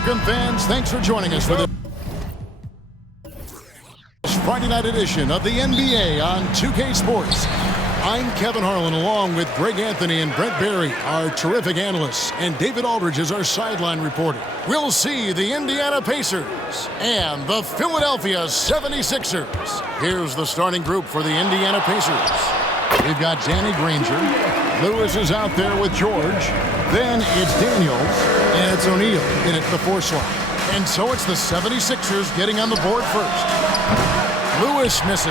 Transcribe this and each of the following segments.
Welcome, fans. Thanks for joining us for this Friday night edition of the NBA on 2K Sports. I'm Kevin Harlan, along with Greg Anthony and Brent Barry, our terrific analysts, and David Aldridge is our sideline reporter. We'll see the Indiana Pacers and the Philadelphia 76ers. Here's the starting group for the Indiana Pacers. We've got Danny Granger. Lewis is out there with George. Then it's Daniels, and it's O'Neal in at the 4 slot. And so it's the 76ers getting on the board first. Lewis misses.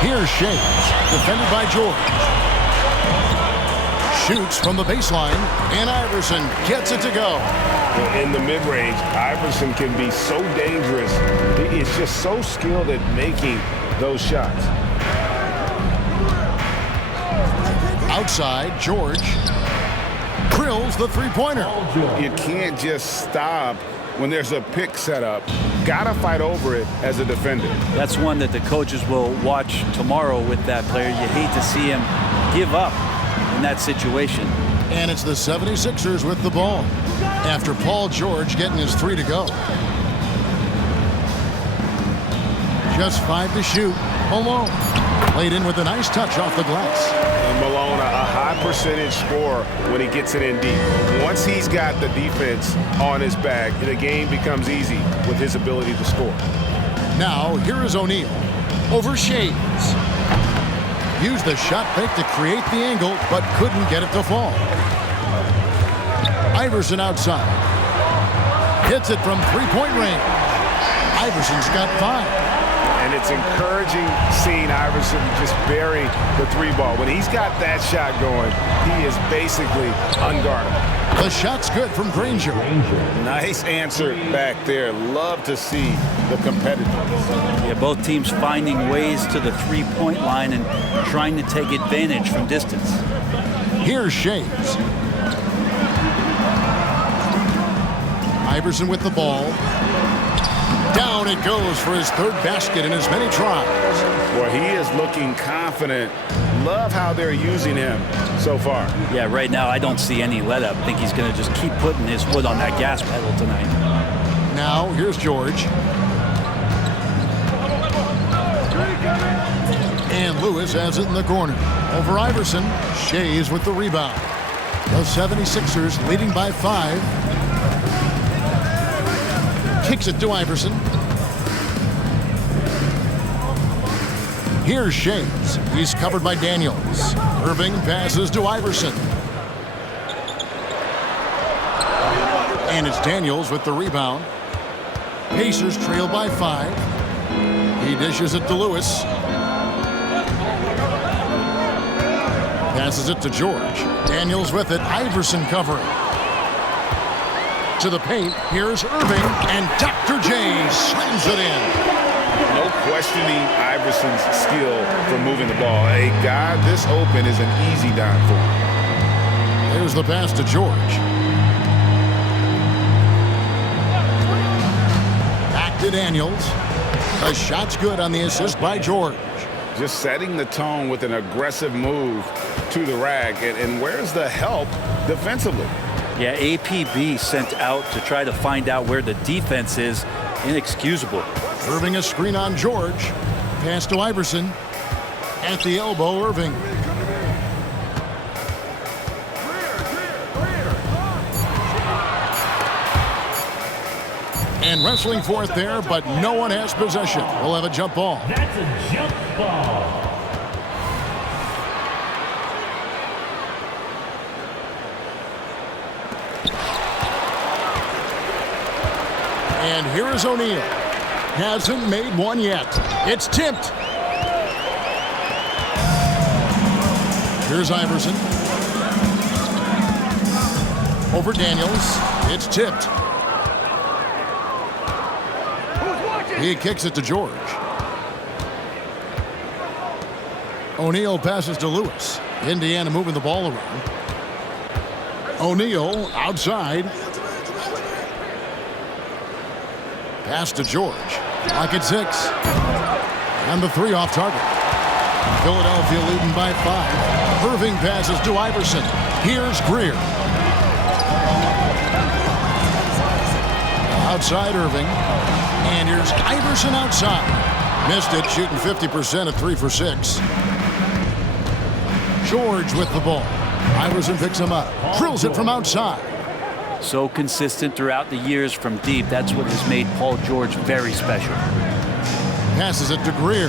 Here's Shea, defended by George. Shoots from the baseline, and Iverson gets it to go. In the mid-range, Iverson can be so dangerous. He's just so skilled at making those shots. Outside, George drills the three-pointer. You can't just stop when there's a pick set up. Gotta fight over it as a defender. That's one that the coaches will watch tomorrow with that player. You hate to see him give up in that situation. And it's the 76ers with the ball after Paul George getting his 3 to go. Just 5 to shoot. Malone laid in with a nice touch off the glass. And Malone, a high percentage scorer when he gets it in deep. Once he's got the defense on his back, the game becomes easy with his ability to score. Now, here is O'Neal over Shades. Used the shot fake to create the angle, but couldn't get it to fall. Iverson outside. Hits it from three-point range. Iverson's got 5. And it's encouraging seeing Iverson just bury the 3-ball. When he's got that shot going, he is basically unguardable. The shot's good from Granger. Nice answer back there. Love to see the competitiveness. Yeah, both teams finding ways to the three-point line and trying to take advantage from distance. Here's Shades. Iverson with the ball. Down it goes for his 3rd basket in as many tries. Well, he is looking confident. Love how they're using him so far. Yeah, right now I don't see any let-up. I think he's going to just keep putting his foot on that gas pedal tonight. Now, here's George. And Lewis has it in the corner. Over Iverson. Shea's with the rebound. The 76ers leading by 5. Kicks it to Iverson. Here's Shades. He's covered by Daniels. Irving passes to Iverson. And it's Daniels with the rebound. Pacers trail by 5. He dishes it to Lewis. Passes it to George. Daniels with it. Iverson covering. To the paint. Here's Irving. And Dr. J slams it in. No questioning Iverson's skill for moving the ball. A guy this open is an easy dime for him. There's the pass to George. Back to Daniels. The shot's good on the assist by George. Just setting the tone with an aggressive move to the rack. And where's the help defensively? Yeah, APB sent out to try to find out where the defense is. Inexcusable. Irving a screen on George. Pass to Iverson. At the elbow, Irving. And wrestling for it there, but no one has possession. We'll have a jump ball. That's a jump ball. And here is O'Neal. Hasn't made one yet. It's tipped. Here's Iverson. Over Daniels. It's tipped. He kicks it to George. O'Neal passes to Lewis. Indiana moving the ball around. O'Neal outside. Pass to George. Clock at 6. And the 3 off target. Philadelphia leading by 5. Irving passes to Iverson. Here's Greer. Outside Irving. And here's Iverson outside. Missed it, shooting 50% at 3 for 6. George with the ball. Iverson picks him up. Drills it from outside. So consistent throughout the years from deep. That's what has made Paul George very special. Passes it to Greer.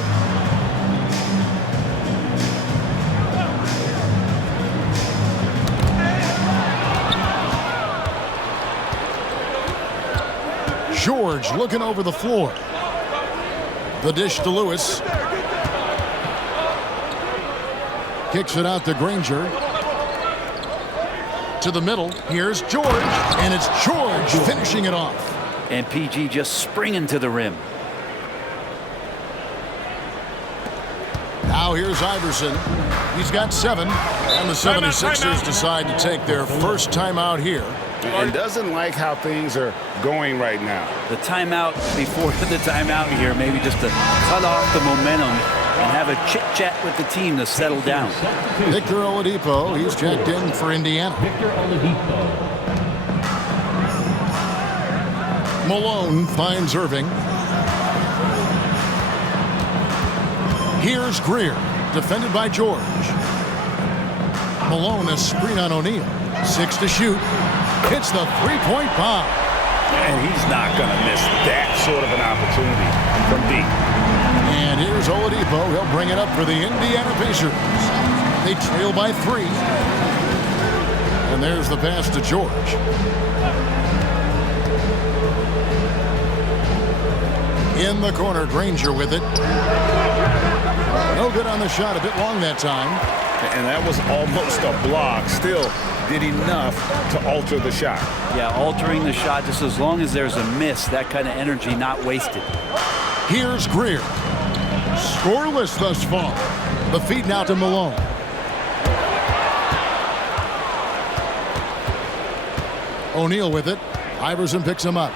George looking over the floor. The dish to Lewis. Kicks it out to Granger. To the middle. Here's George. And it's George finishing it off. And PG just springing to the rim. Now here's Iverson. He's got 7. And the 76ers decide to take their first timeout here. And doesn't like how things are going right now. The timeout before the timeout here, maybe just to cut off the momentum and have a chit-chat with the team to settle down. Victor Oladipo, he's checked in for Indiana. Victor Oladipo. Malone finds Irving. Here's Greer, defended by George. Malone a screen on O'Neal. 6 to shoot. Hits the three-point bomb. And he's not going to miss that sort of an opportunity from deep. And here's Oladipo. He'll bring it up for the Indiana Pacers. They trail by 3. And there's the pass to George. In the corner, Granger with it. No good on the shot. A bit long that time. And that was almost a block. Still did enough to alter the shot. Yeah, altering the shot just as long as there's a miss. That kind of energy not wasted. Here's Greer. Scoreless thus far. The feed now to Malone. O'Neal with it. Iverson picks him up.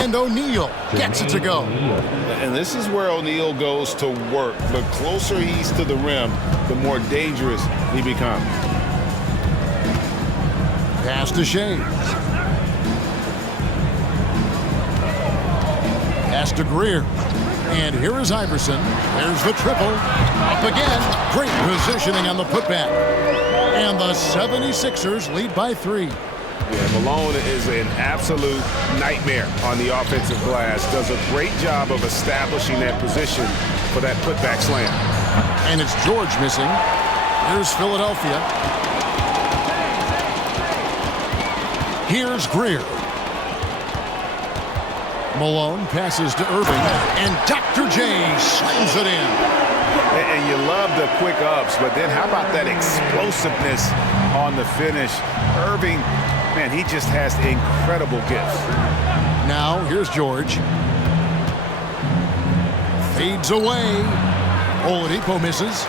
And O'Neal gets it to go. And this is where O'Neal goes to work. The closer he's to the rim, the more dangerous he becomes. Pass to Shea. Pass to Greer. And here is Iverson. There's the triple. Up again. Great positioning on the putback. And the 76ers lead by 3. Yeah, Malone is an absolute nightmare on the offensive glass. Does a great job of establishing that position for that putback slam. And it's George missing. Here's Philadelphia. Here's Greer. Malone passes to Irving. And Dr. J slams it in. And you love the quick ups, but then how about that explosiveness on the finish? Irving, man, he just has incredible gifts. Now, here's George. Fades away. Oladipo misses.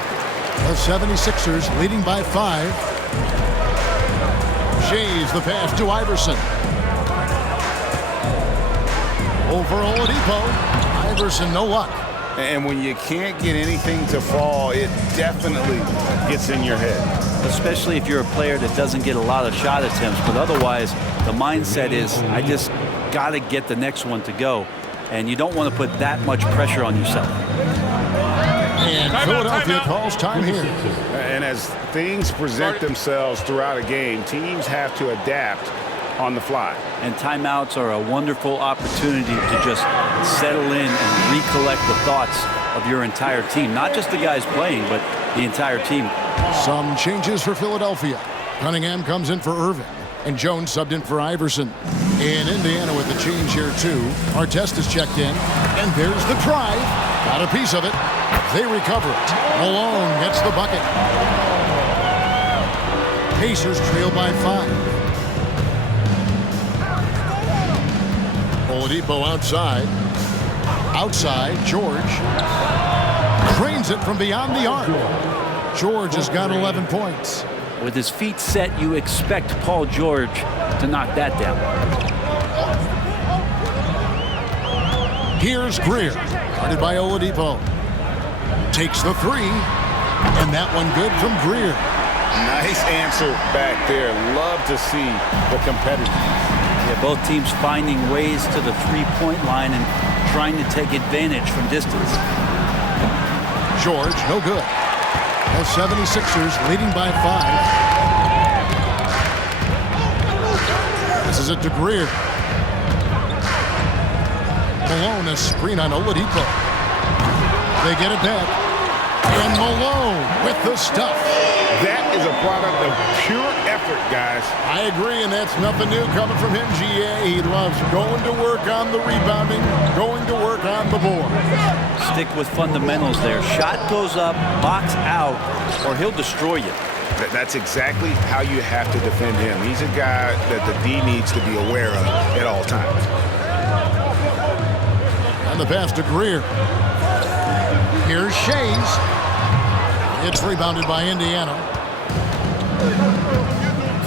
The 76ers leading by 5. Shea's the pass to Iverson. Over Oladipo. Iverson, no luck. And when you can't get anything to fall, it definitely gets in your head. Especially if you're a player that doesn't get a lot of shot attempts. But otherwise, the mindset is, I just got to get the next one to go. And you don't want to put that much pressure on yourself. And Philadelphia calls time here. And as things present themselves throughout a game, teams have to adapt on the fly. And timeouts are a wonderful opportunity to just settle in and recollect the thoughts of your entire team. Not just the guys playing, but the entire team. Some changes for Philadelphia. Cunningham comes in for Irving. And Jones subbed in for Iverson. In Indiana with the change here, too. Artest is checked in. And there's the drive. Got a piece of it. They recover it. Malone gets the bucket. Pacers trail by 5. Oladipo outside. Outside, George. Drains it from beyond the arc. George has got 11 points. With his feet set, you expect Paul George to knock that down. Here's Greer. Guarded by Oladipo. Takes the 3. And that one good from Greer. Nice answer back there. Love to see the competitiveness. Yeah, both teams finding ways to the three-point line and trying to take advantage from distance. George, no good. The 76ers leading by 5. This is it to Greer. Malone, a screen on Oladipo. They get it back. And Malone with the stuff. That is a product of pure effort, guys. I agree, and that's nothing new coming from him, GA. He loves going to work on the rebounding, going to work on the board. Stick with fundamentals there. Shot goes up, box out, or he'll destroy you. That's exactly how you have to defend him. He's a guy that the D needs to be aware of at all times. And the pass to Greer. Here's Shays. It's rebounded by Indiana.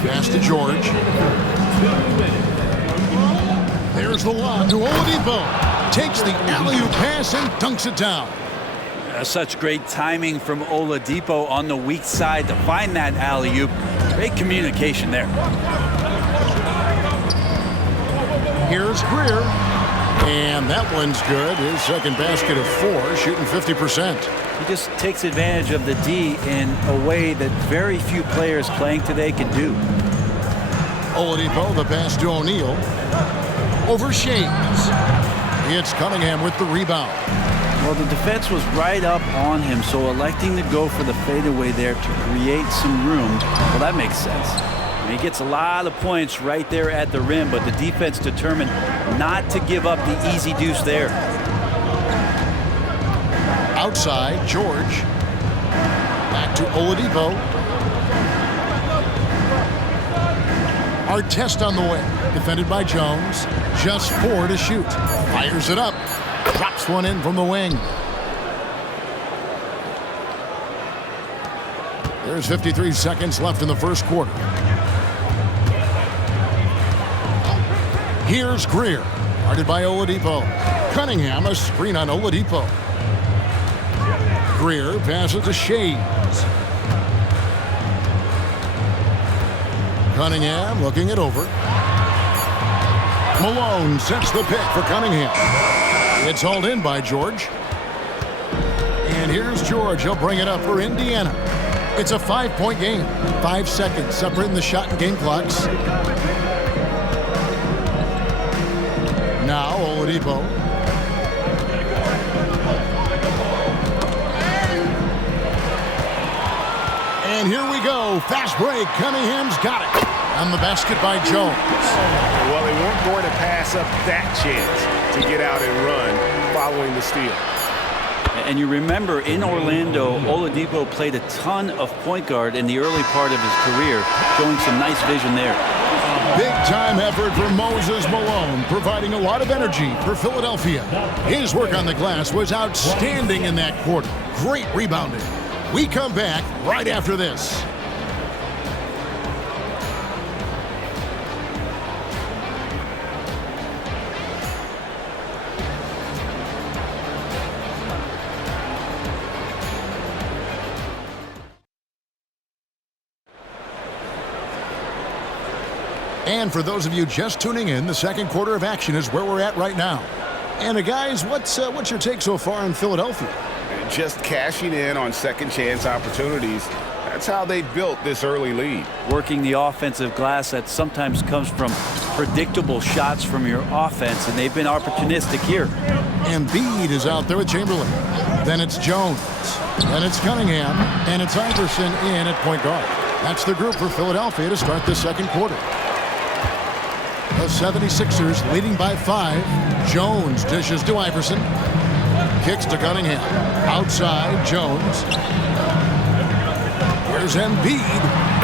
Pass to George. There's the lob to Oladipo. Takes the alley-oop pass and dunks it down. Such great timing from Oladipo on the weak side to find that alley-oop. Great communication there. Here's Greer. And that one's good. His second basket of 4, shooting 50%. He just takes advantage of the D in a way that very few players playing today can do. Oladipo, the pass to O'Neal. Over Shays. It's Cunningham with the rebound. Well, the defense was right up on him, so electing to go for the fadeaway there to create some room, well, that makes sense. He gets a lot of points right there at the rim, but the defense determined not to give up the easy deuce there. Outside, George. Back to Oladipo. Artest on the way. Defended by Jones. Just 4 to shoot. Fires it up. Drops one in from the wing. There's 53 seconds left in the first quarter. Here's Greer. Guarded by Oladipo. Cunningham, a screen on Oladipo. Greer passes to Shays. Cunningham looking it over. Malone sets the pick for Cunningham. It's hauled in by George. And here's George. He'll bring it up for Indiana. It's a 5-point game. 5 seconds separating the shot and game clocks. Now Oladipo. And here we go. Fast break. Cunningham's got it. On the basket by Jones. Well, they weren't going to pass up that chance to get out and run following the steal. And you remember in Orlando, Oladipo played a ton of point guard in the early part of his career, showing some nice vision there. Big-time effort from Moses Malone, providing a lot of energy for Philadelphia. His work on the glass was outstanding in that quarter. Great rebounding. We come back right after this. And for those of you just tuning in, the second quarter of action is where we're at right now. And guys, what's your take so far on Philadelphia? Just cashing in on second chance opportunities. That's how they built this early lead. Working the offensive glass that sometimes comes from predictable shots from your offense, and they've been opportunistic here. Embiid is out there with Chamberlain. Then it's Jones. Then it's Cunningham. And it's Iverson in at point guard. That's the group for Philadelphia to start the second quarter. The 76ers leading by 5. Jones dishes to Iverson. Kicks to Cunningham. Outside, Jones. Here's Embiid.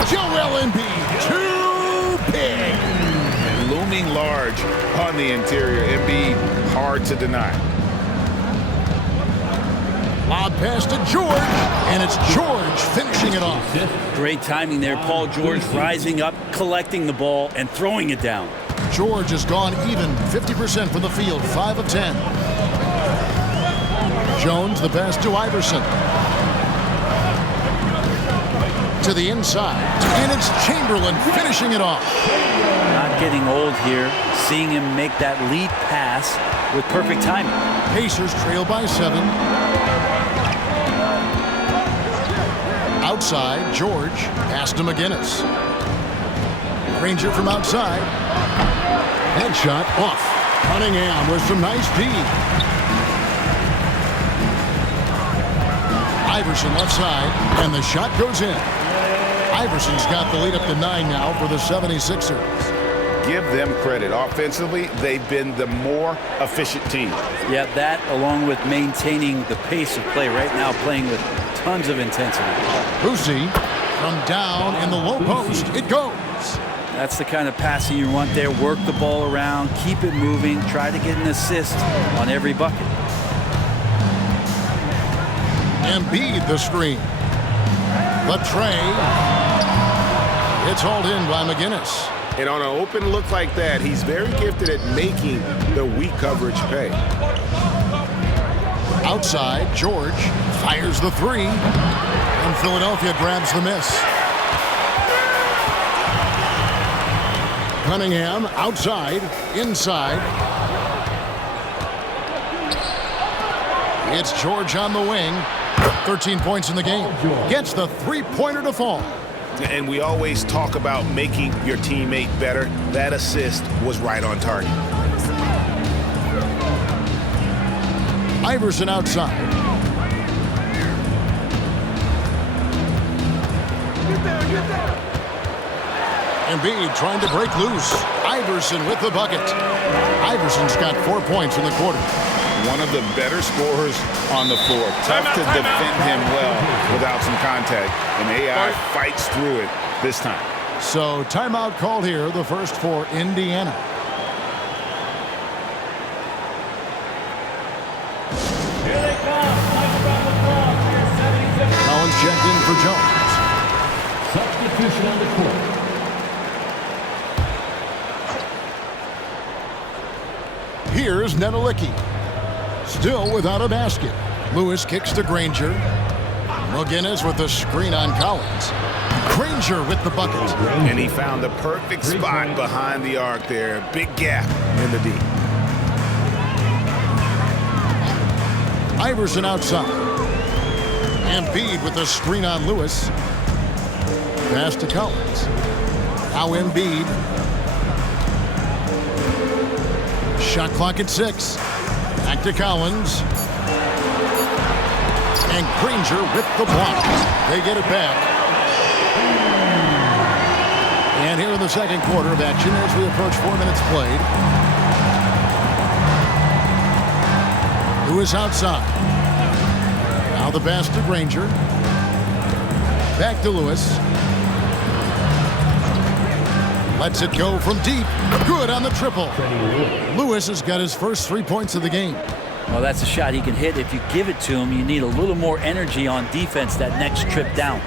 Joel Embiid. Too big. And looming large on the interior. Embiid, hard to deny. Lob pass to George. And it's George finishing it off. Great timing there. Paul George rising up, collecting the ball, and throwing it down. George has gone even, 50% from the field, 5 of 10. Jones, the pass to Iverson. To the inside, and it's Chamberlain finishing it off. Not getting old here, seeing him make that lead pass with perfect timing. Pacers trail by 7. Outside, George. Pass to McGinnis. Granger from outside. Headshot off. Cunningham with some nice D. Iverson left side, and the shot goes in. Iverson's got the lead up to 9 now for the 76ers. Give them credit. Offensively, they've been the more efficient team. Yeah, that along with maintaining the pace of play right now, playing with tons of intensity. Boosie from down in the low post. It goes. That's the kind of passing you want there. Work the ball around, keep it moving, try to get an assist on every bucket. Embiid the screen. The tray. It's hauled in by McGinnis. And on an open look like that, he's very gifted at making the weak coverage pay. Outside, George fires the 3. And Philadelphia grabs the miss. Cunningham outside, inside. It's George on the wing. 13 points in the game. Gets the 3-pointer to fall. And we always talk about making your teammate better. That assist was right on target. Iverson outside. Embiid trying to break loose. Iverson with the bucket. Iverson's got 4 points in the quarter. One of the better scorers on the floor. Tough to defend him well without some contact. And AI fights through it this time. So timeout called here, the first for Indiana. Here they come. Collins checked in for Jones. Substitution on the court. Here's Nedelicki. Still without a basket. Lewis kicks to Granger. McGinnis with the screen on Collins. Granger with the bucket. And he found the perfect spot behind the arc there. Big gap in the D. Iverson outside. Embiid with the screen on Lewis. Pass to Collins. Now Embiid. Shot clock at 6. Back to Collins. And Granger with the block. They get it back. And here in the second quarter of action as we approach 4 minutes played. Lewis outside. Now the pass to Granger. Back to Lewis. Lets it go from deep. Good on the triple. Lewis has got his first 3 points of the game. Well, that's a shot he can hit. If you give it to him, you need a little more energy on defense that next trip down.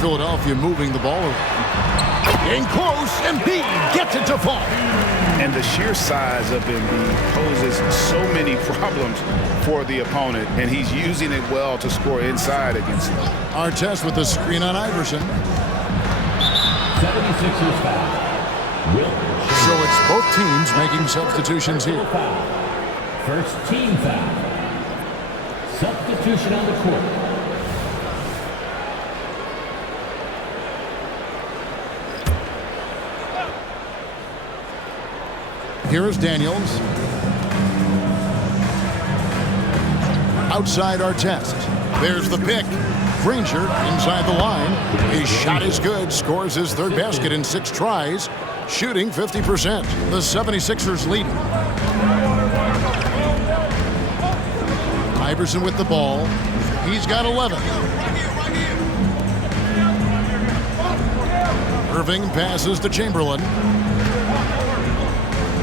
Philadelphia moving the ball around. In close, Embiid gets it to fall. And the sheer size of Embiid poses so many problems for the opponent, and he's using it well to score inside against them. Artest with the screen on Iverson. 76ers foul. So it's both teams making substitutions here. First team foul. Substitution on the court. Here is Daniels. Outside Artest. There's the pick. Granger inside the line. His shot is good. Scores his third basket in 6 tries. Shooting 50%. The 76ers leading. Iverson with the ball. He's got 11. Irving passes to Chamberlain.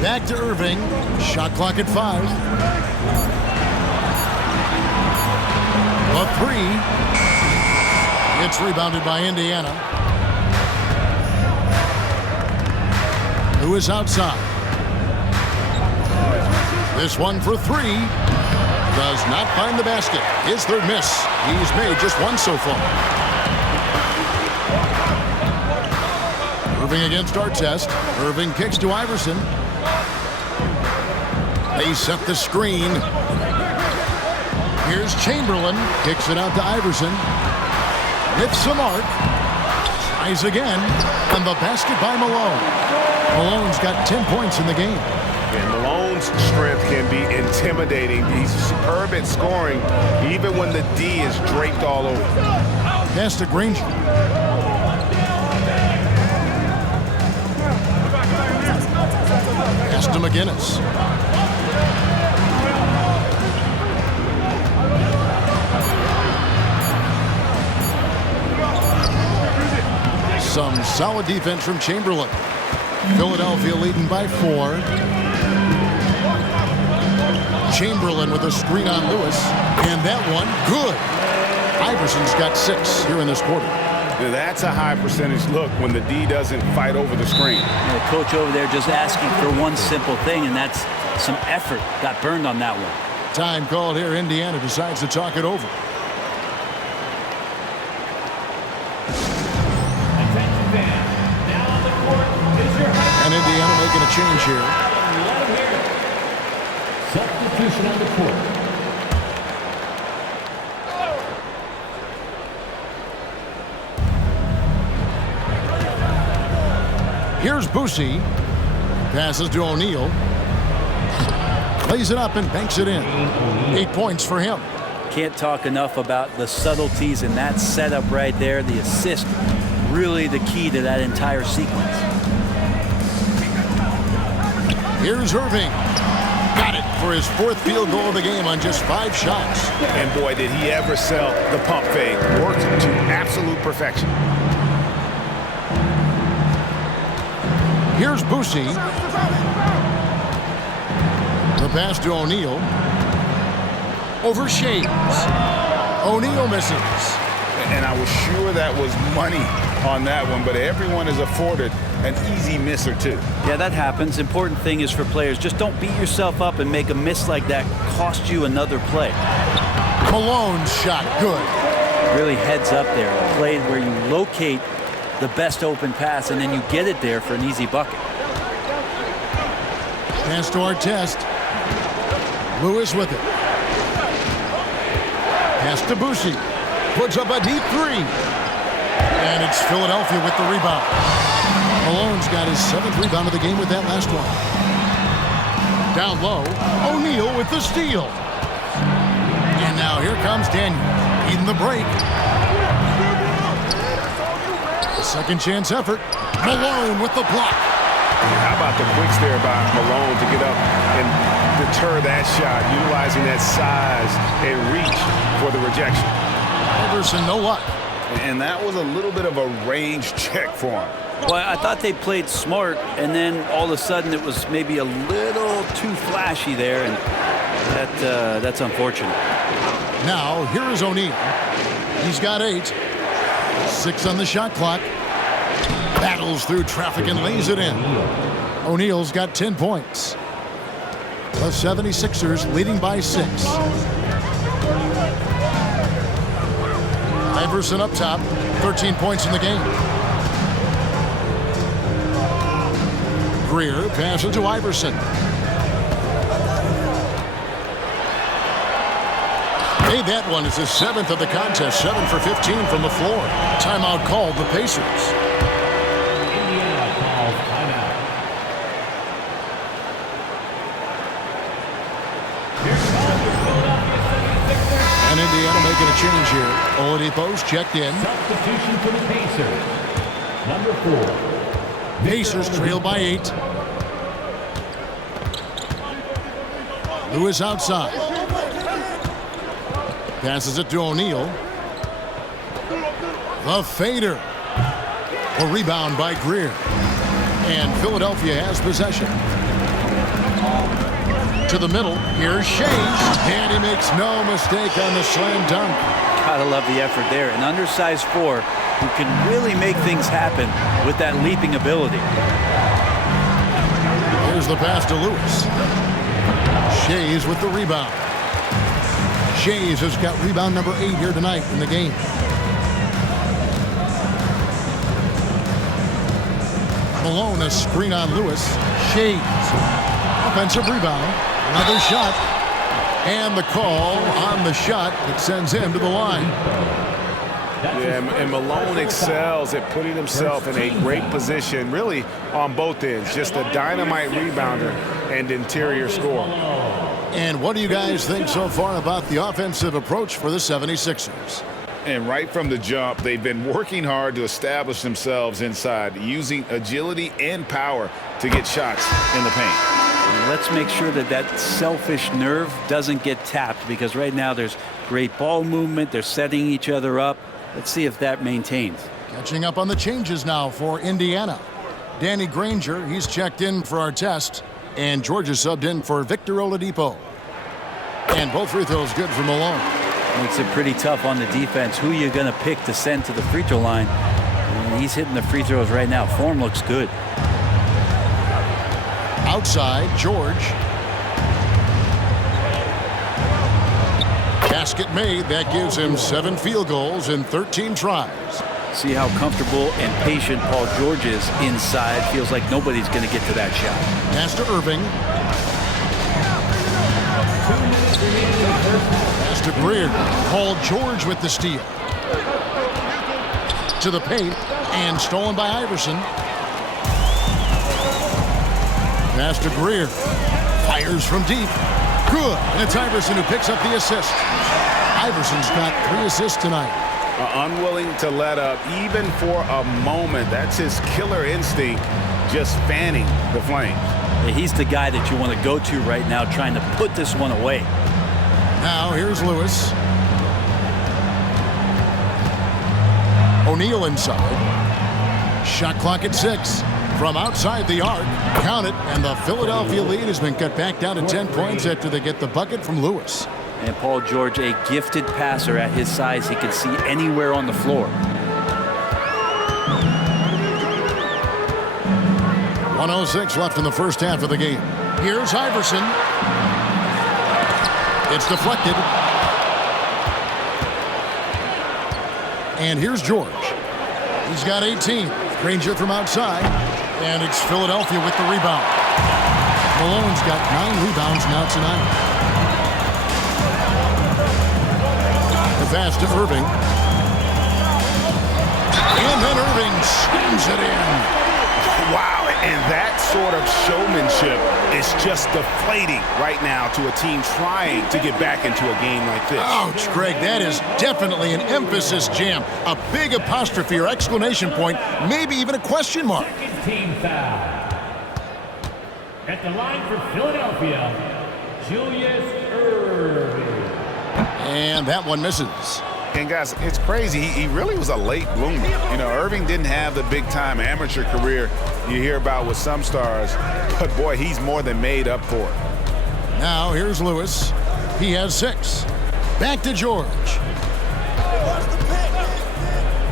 Back to Irving. Shot clock at 5. A 3. It's rebounded by Indiana. Lewis outside. This one for 3. Does not find the basket. His third miss. He's made just 1 so far. Serving against Artest. Irving kicks to Iverson. They set the screen. Here's Chamberlain. Kicks it out to Iverson. Hits the mark. Tries again. And the basket by Malone. Malone's got 10 points in the game. And Malone's strength can be intimidating. He's superb at scoring, even when the D is draped all over. Pass to Granger. Pass to McGinnis. Some solid defense from Chamberlain. Philadelphia leading by 4. Chamberlain with a screen on Lewis. And that one, good. Iverson's got 6 here in this quarter. Now that's a high percentage look when the D doesn't fight over the screen. The coach over there just asking for one simple thing, and that's some effort. Got burned on that one. Time called here. Indiana decides to talk it over. Attention fans. Now on the court is your And Indiana making a change here. Let him hear it. Substitution on the court. Here's Boosie. Passes to O'Neal. Lays it up and banks it in. 8 points for him. Can't talk enough about the subtleties in that setup right there. The assist, really the key to that entire sequence. Here's Irving. Got it for his 4th field goal of the game on just 5 shots. And boy, did he ever sell the pump fake. Worked to absolute perfection. Here's Boosie. The pass to O'Neal. Over Shades. O'Neal misses. And I was sure that was money on that one, but everyone is afforded an easy miss or two. Yeah, that happens. Important thing is for players, just don't beat yourself up and make a miss like that cost you another play. Malone's shot, good. Really heads up there. A play where you locate the best open pass and then you get it there for an easy bucket. Pass to Artest. Lewis with it. Pass to Boosie. Puts up a deep 3. And it's Philadelphia with the rebound. Malone's got his 7th rebound of the game with that last one. Down low, O'Neal with the steal. And now here comes Daniel. Eating the break. Second chance effort. Malone with the block. How about the quicks there by Malone to get up and deter that shot, utilizing that size and reach for the rejection. Iverson, no luck. And that was a little bit of a range check for him. Well, I thought they played smart, and then all of a sudden it was maybe a little too flashy there, and that's unfortunate. Now, here is O'Neal. He's got 8. 6 on the shot clock. Battles through traffic and lays it in. O'Neal's got 10 points. The 76ers leading by 6. Iverson up top. 13 points in the game. Greer passes to Iverson. Made that one is his 7th of the contest. 7 for 15 from the floor. Timeout called the Pacers. Indiana calls timeout. Here comes the Philadelphia 76ers. And Indiana making a change here. Oladipo's checked in. Substitution for the Pacers. Number 4. Pacers trail by 8. Lewis outside. Passes it to O'Neal. The fader. A rebound by Greer. And Philadelphia has possession. To the middle. Here's Shades. And he makes no mistake on the slam dunk. Gotta love the effort there. An undersized 4 who can really make things happen with that leaping ability. Here's the pass to Lewis. Shays with the rebound. Shays has got rebound number 8 here tonight in the game. Malone, a screen on Lewis. Shades. Offensive rebound. Another shot. And the call on the shot that sends him to the line. Yeah, and Malone excels at putting himself in a great position, really on both ends. Just a dynamite rebounder and interior scorer. And what do you guys think so far about the offensive approach for the 76ers? And right from the jump, they've been working hard to establish themselves inside, using agility and power to get shots in the paint. Let's make sure that that selfish nerve doesn't get tapped, because right now there's great ball movement. They're setting each other up. Let's see if that maintains. Catching up on the changes now for Indiana. Danny Granger, he's checked in for our test. And Georgia subbed in for Victor Oladipo. And both free throws good for Malone. Makes it pretty tough on the defense. Who you're going to pick to send to the free throw line. And he's hitting the free throws right now. Form looks good. Outside, George. Basket made. That gives him 7 field goals in 13 tries. See how comfortable and patient Paul George is inside. Feels like nobody's going to get to that shot. Pass to Irving. Pass to Greer. Paul George with the steal. To the paint. And stolen by Iverson. Pass to Greer. Fires from deep. Good. And it's Iverson who picks up the assist. Iverson's got 3 assists tonight. Unwilling to let up even for a moment. That's his killer instinct, just fanning the flames. Yeah, he's the guy that you want to go to right now, trying to put this one away. Now here's Lewis. O'Neal inside. Shot clock at 6. From outside the arc. Count it. And the Philadelphia lead has been cut back down to 10 points after they get the bucket from Lewis. And Paul George, a gifted passer at his size. He can see anywhere on the floor. 1:06 left in the first half of the game. Here's Iverson. It's deflected. And here's George. He's got 18. Granger from outside. And it's Philadelphia with the rebound. Malone's got 9 rebounds now tonight. The pass to Irving. And then Irving slams it in. Wow, and that sort of showmanship is just deflating right now to a team trying to get back into a game like this. Ouch, Greg, that is definitely an emphasis jam. A big apostrophe or exclamation point, maybe even a question mark. Second team foul. At the line for Philadelphia, Julius Irving. And that one misses. And guys, it's crazy. He really was a late bloomer. You know, Irving didn't have the big-time amateur career you hear about with some stars, but boy, he's more than made up for it. Now here's Lewis. He has 6. Back to George.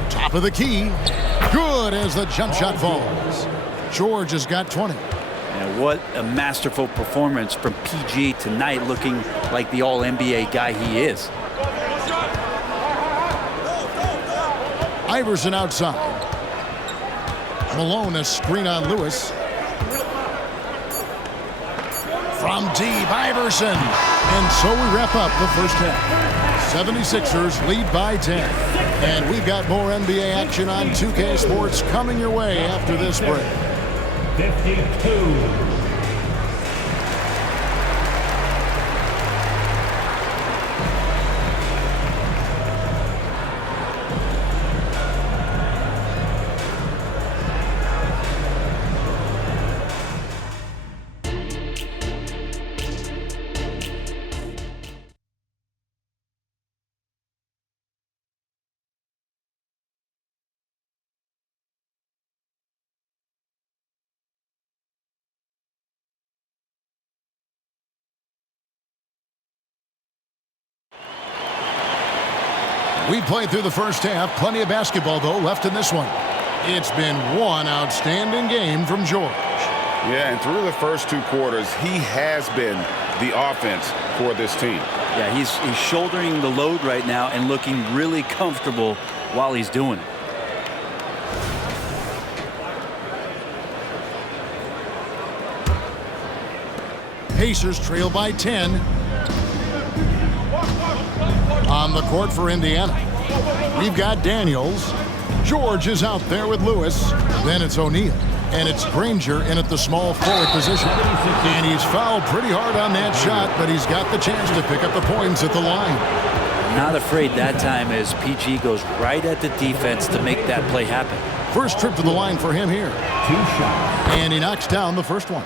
Top of the key. Good as the jump shot falls. George has got 20. And what a masterful performance from PG tonight, looking like the All-NBA guy he is. Iverson outside. Malone, a screen on Lewis. From deep, Iverson. And so we wrap up the first half. 76ers lead by 10. And we've got more NBA action on 2K Sports coming your way after this break. 52. We played through the first half. Plenty of basketball, though, left in this one. It's been one outstanding game from George. Yeah, and through the first 2 quarters, he has been the offense for this team. Yeah, he's shouldering the load right now and looking really comfortable while he's doing it. Pacers trail by 10. On the court for Indiana, we've got Daniels. George is out there with Lewis. Then it's O'Neal. And it's Granger in at the small forward position. And he's fouled pretty hard on that shot, but he's got the chance to pick up the points at the line. Not afraid that time as PG goes right at the defense to make that play happen. First trip to the line for him here. 2 shots. And he knocks down the first one.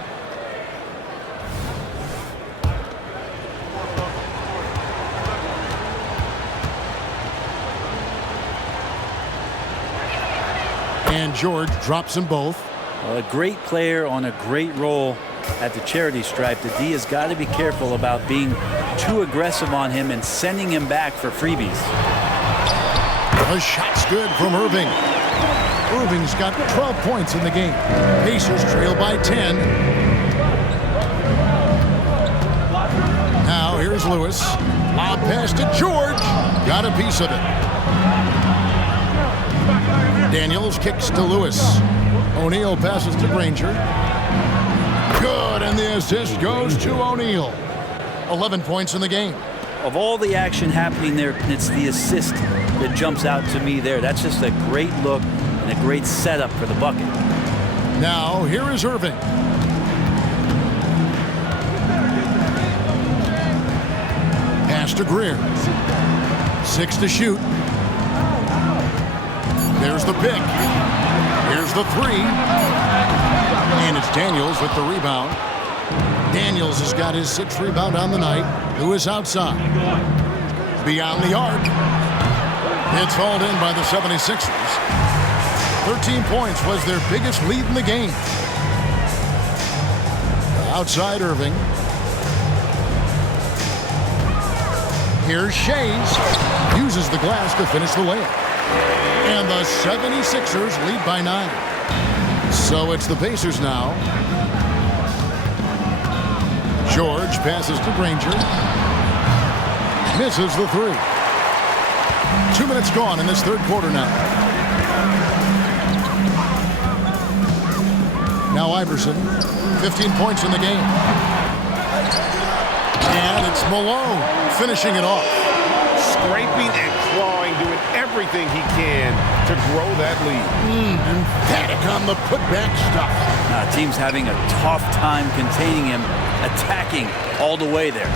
And George drops them both. A great player on a great role at the charity stripe. The D has got to be careful about being too aggressive on him and sending him back for freebies. The shot's good from Irving. Irving's got 12 points in the game. Pacers trail by 10. Now here's Lewis. Lob pass to George. Got a piece of it. Daniels kicks to Lewis. O'Neal passes to Granger. Good, and the assist goes to O'Neal. 11 points in the game. Of all the action happening there, it's the assist that jumps out to me there. That's just a great look and a great setup for the bucket. Now, here is Irving. Pass to Greer. 6 to shoot. There's the pick. Here's the 3. And it's Daniels with the rebound. Daniels has got his 6th rebound on the night. Lewis outside. Beyond the arc. It's hauled in by the 76ers. 13 points was their biggest lead in the game. Outside Irving. Here's Shays. Uses the glass to finish the layup. And the 76ers lead by 9. So it's the Pacers now. George passes to Granger. Misses the 3. 2 minutes gone in this third quarter now. Now Iverson, 15 points in the game. And it's Malone finishing it off. Scraping and clawing, doing everything he can to grow that lead. Emphatic on the putback stuff. Team's having a tough time containing him, attacking all the way there.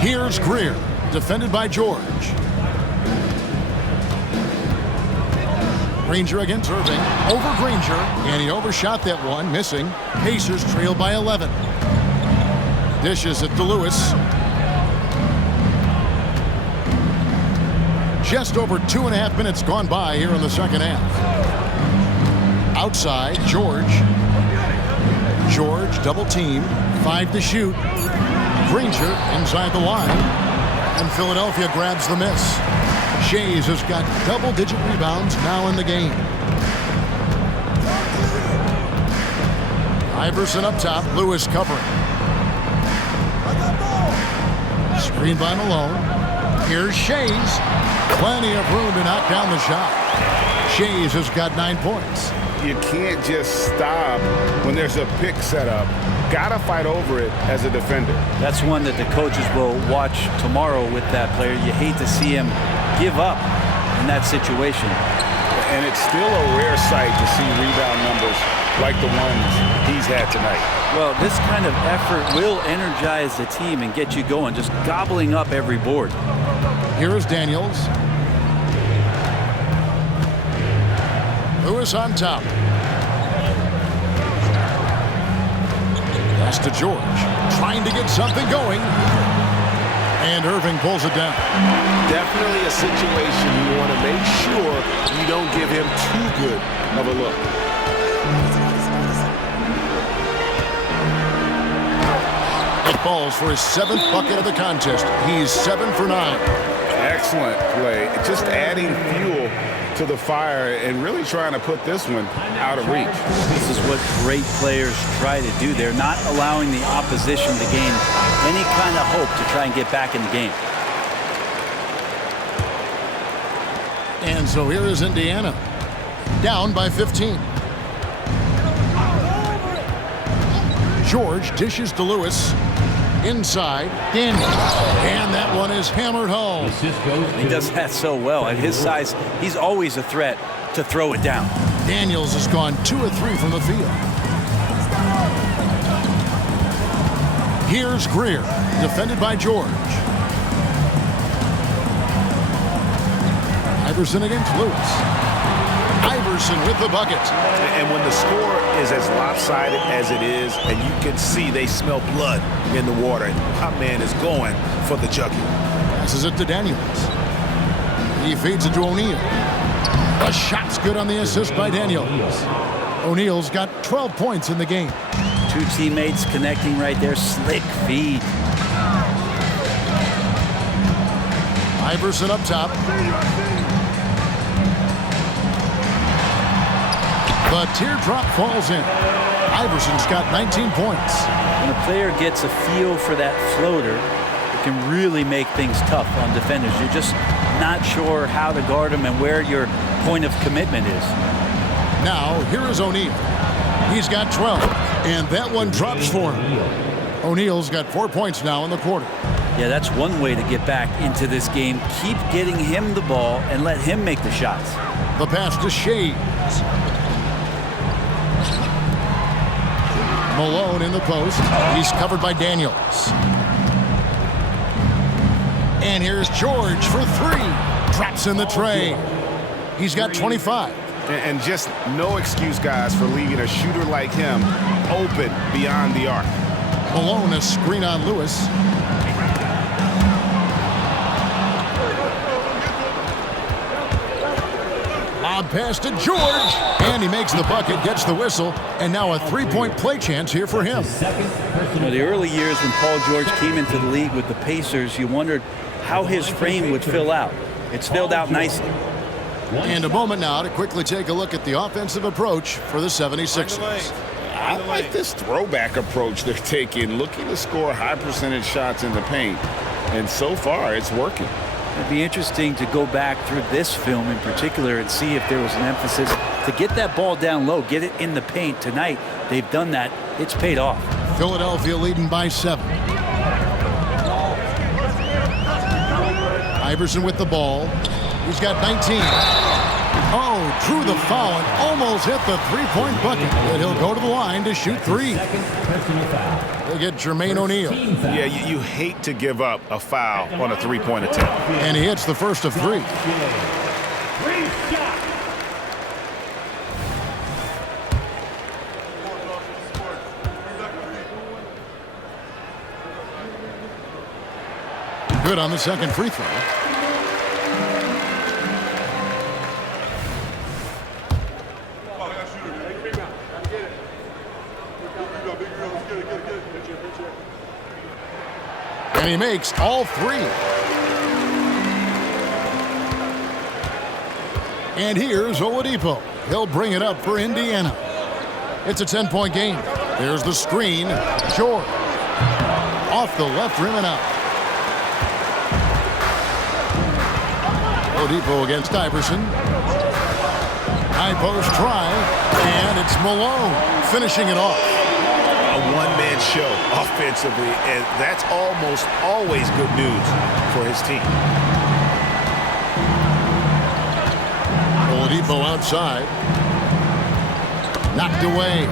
Here's Greer, defended by George. Granger against Irving. Over Granger, and he overshot that one, missing. Pacers trail by 11. Dishes it to Lewis. Just over 2.5 minutes gone by here in the second half. Outside, George. George double team. 5 to shoot. Granger inside the line. And Philadelphia grabs the miss. Shays has got double-digit rebounds now in the game. Iverson up top. Lewis covering. Screen by Malone. Here's Shays. Plenty of room to knock down the shot. Shays has got 9 points. You can't just stop when there's a pick set up. Gotta fight over it as a defender. That's one that the coaches will watch tomorrow with that player. You hate to see him give up in that situation. And it's still a rare sight to see rebound numbers like the ones he's had tonight. Well, this kind of effort will energize the team and get you going, just gobbling up every board. Here is Daniels. Lewis on top. Pass to George. Trying to get something going. And Irving pulls it down. Definitely a situation you want to make sure you don't give him too good of a look. It falls for his 7th bucket of the contest. He's 7 for 9. Excellent play. Just adding fuel to the fire and really trying to put this one out of reach. This is what great players try to do. They're not allowing the opposition to gain any kind of hope to try and get back in the game. And so here is Indiana, down by 15. George dishes to Lewis. Inside, Daniel. And that one is hammered home. He does that so well. At his size, he's always a threat to throw it down. Daniels has gone 2 of 3 from the field. Here's Greer, defended by George. Iverson against Lewis. Iverson with the bucket. And when the score is as lopsided as it is, and you can see they smell blood in the water, my man is going for the jugular. Passes it to Daniels. He feeds it to O'Neal. The shot's good on the assist by Daniels. O'Neal's got 12 points in the game. 2 teammates connecting right there. Slick feed. Iverson up top. The teardrop falls in. Iverson's got 19 points. When a player gets a feel for that floater, it can really make things tough on defenders. You're just not sure how to guard them and where your point of commitment is. Now, here is O'Neal. He's got 12, and that one drops for him. O'Neal's got 4 points now in the quarter. Yeah, that's one way to get back into this game. Keep getting him the ball and let him make the shots. The pass to Shades. Malone in the post. He's covered by Daniels. And here's George for 3. Drops in the tray. He's got 25. And just no excuse, guys, for leaving a shooter like him open beyond the arc. Malone, a screen on Lewis. Lob pass to George. And he makes the bucket, gets the whistle, and now a 3-point play chance here for him. You know, the early years when Paul George came into the league with the Pacers, you wondered how his frame would fill out. It's filled out nicely. And a moment now to quickly take a look at the offensive approach for the 76ers. I like this throwback approach they're taking, looking to score high percentage shots in the paint. And so far, it's working. It'd be interesting to go back through this film in particular and see if there was an emphasis to get that ball down low, get it in the paint. Tonight, they've done that. It's paid off. Philadelphia leading by 7. Iverson with the ball. He's got 19. Oh, drew the foul and almost hit the 3-point bucket. But he'll go to the line to shoot 3. They'll get Jermaine O'Neal. Yeah, you hate to give up a foul on a 3-point attempt. And he hits the first of 3. Good on the second free throw. And he makes all 3. And here's Oladipo. He'll bring it up for Indiana. It's a 10-point game. There's the screen. George. Off the left rim and out. Oladipo against Iverson. High post try. And it's Malone finishing it off. A one-man show offensively, and that's almost always good news for his team. Oladipo outside. Knocked away.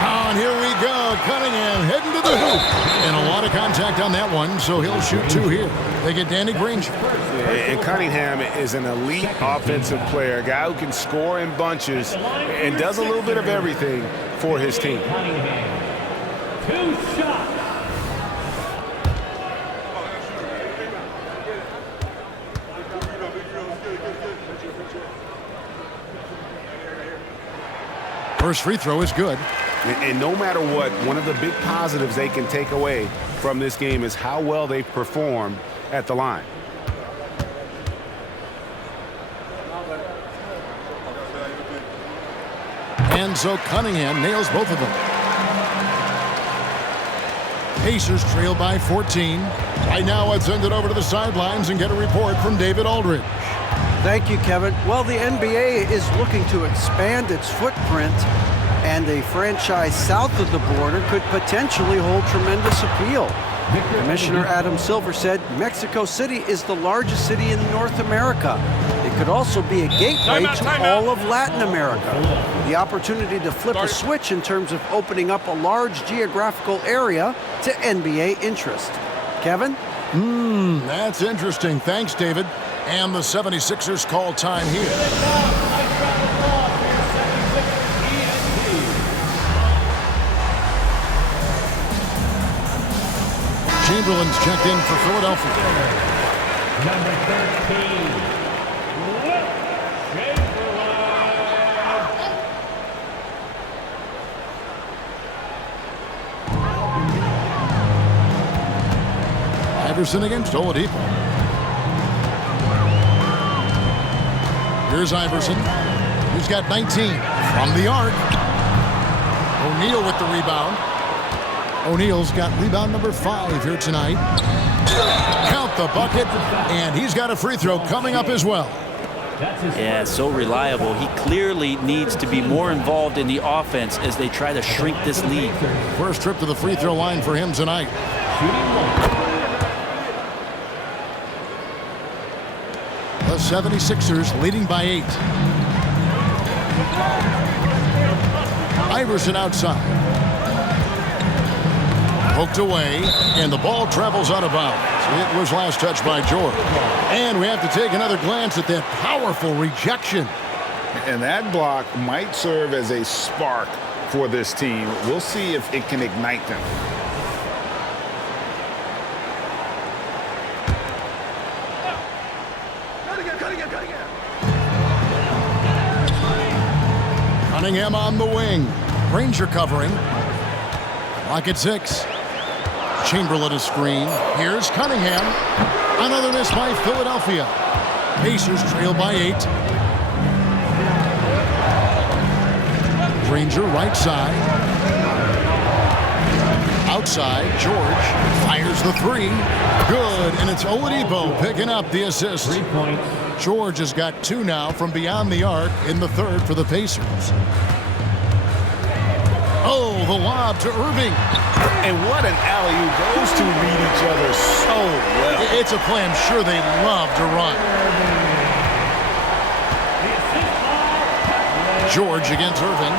Oh, and here we go. Cunningham heading to the hoop. And a lot of contact on that one, so he'll shoot 2 here. They get Danny Granger. And Cunningham is an elite offensive player, a guy who can score in bunches and does a little bit of everything for his team. 2 shots. First free throw is good. And no matter what, one of the big positives they can take away from this game is how well they perform at the line. And so Cunningham nails both of them. Pacers trail by 14. Right now, let's send it over to the sidelines and get a report from David Aldridge. Thank you, Kevin. Well, the NBA is looking to expand its footprint and a franchise south of the border could potentially hold tremendous appeal. Commissioner Adam Silver said Mexico City is the largest city in North America. It could also be a gateway to all of Latin America. The opportunity to flip a switch in terms of opening up a large geographical area to NBA interest. Kevin? That's interesting. Thanks, David. And the 76ers call time here. Chamberlain's checked in for Philadelphia. Number 13. Iverson against Oladipo. Here's Iverson. He's got 19 from the arc. O'Neal with the rebound. O'Neal's got rebound number 5 here tonight. Count the bucket, and he's got a free throw coming up as well. Yeah, so reliable. He clearly needs to be more involved in the offense as they try to shrink this lead. First trip to the free throw line for him tonight. The 76ers leading by 8. Iverson outside. Poked away, and the ball travels out of bounds. It was last touched by George. And we have to take another glance at that powerful rejection. And that block might serve as a spark for this team. We'll see if it can ignite them. Cunningham on the wing. Ranger covering. Lock at 6. Chamberlain a screen. Here's Cunningham. Another miss by Philadelphia. Pacers trail by 8. Ranger right side. Outside, George fires the 3. Good, and it's Oladipo picking up the assist. 3 points. George has got 2 now from beyond the arc in the third for the Pacers. Oh, the lob to Irving. And what an alley-oop. Those two read each other so well. It's a play I'm sure they love to run. George against Irving,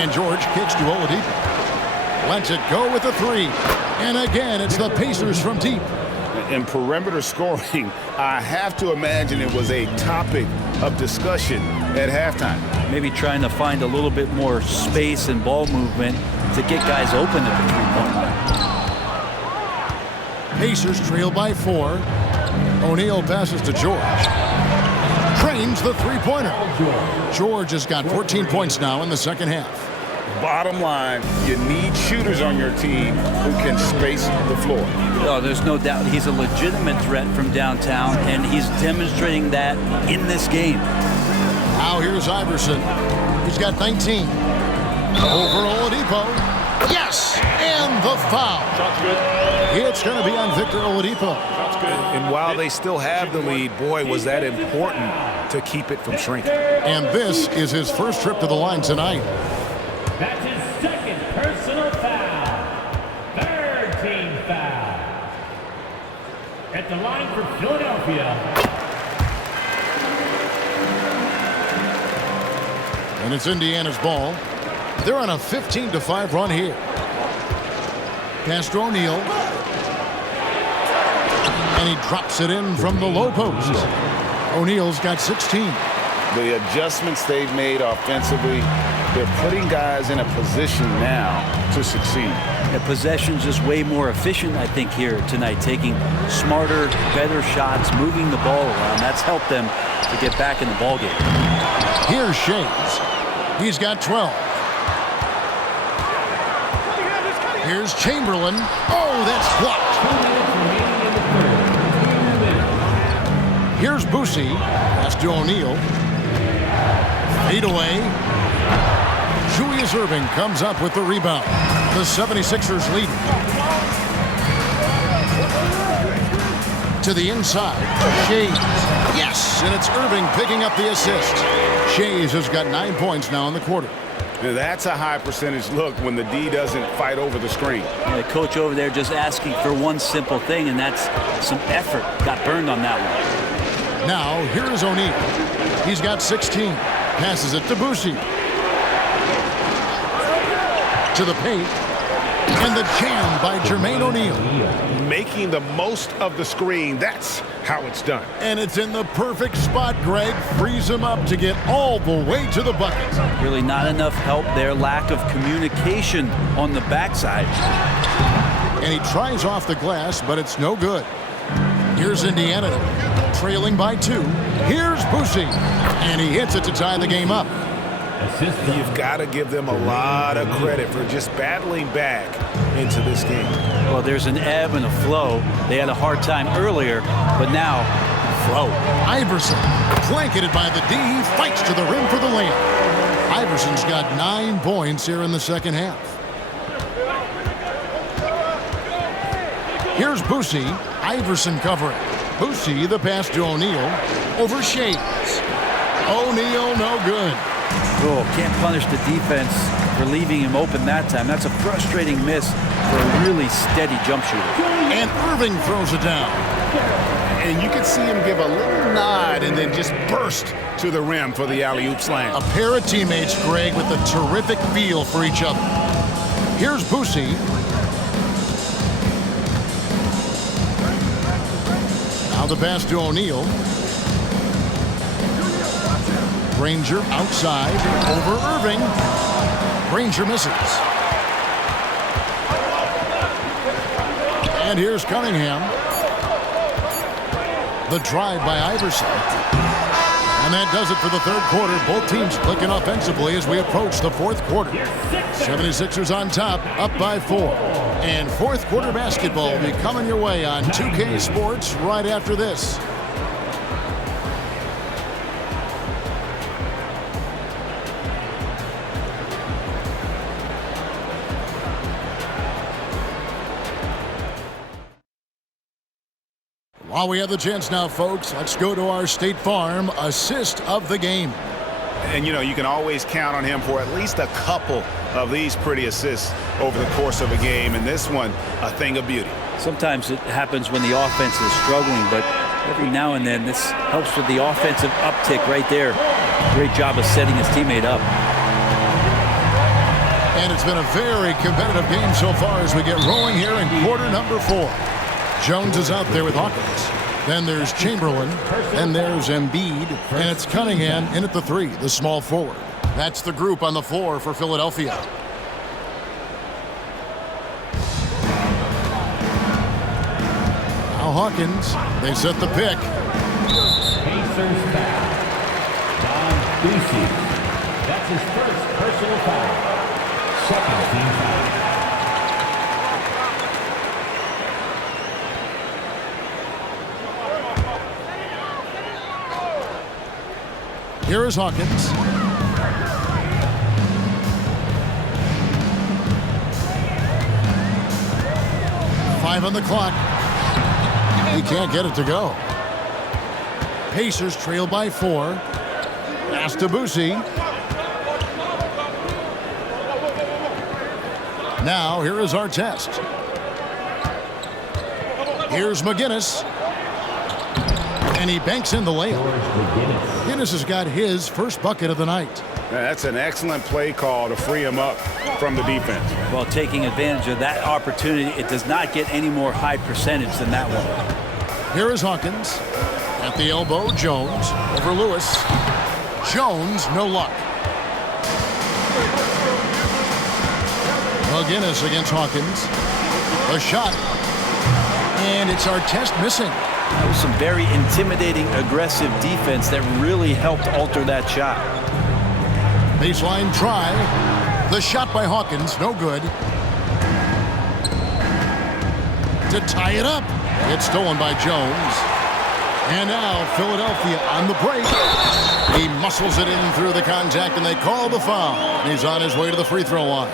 and George kicks to Oladipo. Lets it go with a 3. And again, it's the Pacers from deep. In perimeter scoring, I have to imagine it was a topic of discussion at halftime. Maybe trying to find a little bit more space and ball movement to get guys open at the three-point line. Pacers trail by 4. O'Neal passes to George. Trains the three-pointer. George has got 14 points now in the second half. Bottom line, you need shooters on your team who can space the floor. Oh, there's no doubt he's a legitimate threat from downtown, and he's demonstrating that in this game. Now here's Iverson. He's got 19. Over Oladipo. Yes! And the foul. Shot's good. It's going to be on Victor Oladipo. Shot's good. And while they still have the lead, boy, was that important to keep it from shrinking. And this is his first trip to the line tonight. That's his second personal foul. Third team foul. At the line for Philadelphia. And it's Indiana's ball. They're on a 15-5 run here. Pass to O'Neal. And he drops it in from the low post. O'Neal's got 16. The adjustments they've made offensively, they're putting guys in a position now to succeed. The possession's just way more efficient, I think, here tonight, taking smarter, better shots, moving the ball around. That's helped them to get back in the ballgame. Here's Shays. He's got 12. Here's Chamberlain. Oh, that's blocked. Here's Boosie. Pass to O'Neal. Fade away. Julius Irving comes up with the rebound. The 76ers lead. To the inside. Shays. Yes, and it's Irving picking up the assist. Shays has got 9 points now in the quarter. Now, that's a high percentage look when the D doesn't fight over the screen. Yeah, the coach over there just asking for one simple thing, and that's some effort. Got burned on that one. Now, here is O'Neal. He's got 16. Passes it to Boucher. To the paint. And the jam by Jermaine O'Neal. Making the most of the screen. That's how it's done. And it's in the perfect spot, Greg. Frees him up to get all the way to the bucket. Really not enough help there. Lack of communication on the backside. And he tries off the glass, but it's no good. Here's Indiana trailing by 2. Here's Boucher. And he hits it to tie the game up. You've got to give them a lot of credit for just battling back into this game. Well, there's an ebb and a flow. They had a hard time earlier, but now, flow. Iverson, blanketed by the D, he fights to the rim for the layup. Iverson's got 9 points here in the second half. Here's Boucher. Iverson covering. Boucher, the pass to O'Neal. Over Shades. O'Neal, no good. Oh, can't punish the defense for leaving him open that time. That's a frustrating miss for a really steady jump shooter. And Irving throws it down. And you can see him give a little nod and then just burst to the rim for the alley-oop slam. A pair of teammates, Greg, with a terrific feel for each other. Here's Boucher. Now the pass to O'Neal. Granger outside, over Irving. Granger misses. And here's Cunningham. The drive by Iverson. And that does it for the third quarter. Both teams clicking offensively as we approach the fourth quarter. 76ers on top, up by 4. And fourth quarter basketball will be coming your way on 2K Sports right after this. While we have the chance now, folks, let's go to our State Farm assist of the game. And, you know, you can always count on him for at least a couple of these pretty assists over the course of a game. And this one, a thing of beauty. Sometimes it happens when the offense is struggling, but every now and then this helps with the offensive uptick right there. Great job of setting his teammate up. And it's been a very competitive game so far as we get rolling here in quarter number 4. Jones is out there with Hawkins. Then there's Chamberlain. Then there's Embiid. And it's Cunningham in at the 3, the small forward. That's the group on the floor for Philadelphia. Now Hawkins. They set the pick. Pacers foul. Don Boucher. That's his first personal foul. Second team foul. Here is Hawkins. Five on the clock. He can't get it to go. Pacers trail by 4. Pass to Boucher. Now here is Artest. Here's McGinnis. And he banks in the layup. McGinnis has got his first bucket of the night. That's an excellent play call to free him up from the defense. Well, taking advantage of that opportunity, it does not get any more high percentage than that one. Here is Hawkins. At the elbow, Jones. Over Lewis. Jones, no luck. McGinnis against Hawkins. A shot. And it's Artest missing. That was some very intimidating, aggressive defense that really helped alter that shot. Baseline try. The shot by Hawkins, no good. To tie it up. It's stolen by Jones. And now Philadelphia on the break. He muscles it in through the contact, and they call the foul. He's on his way to the free throw line.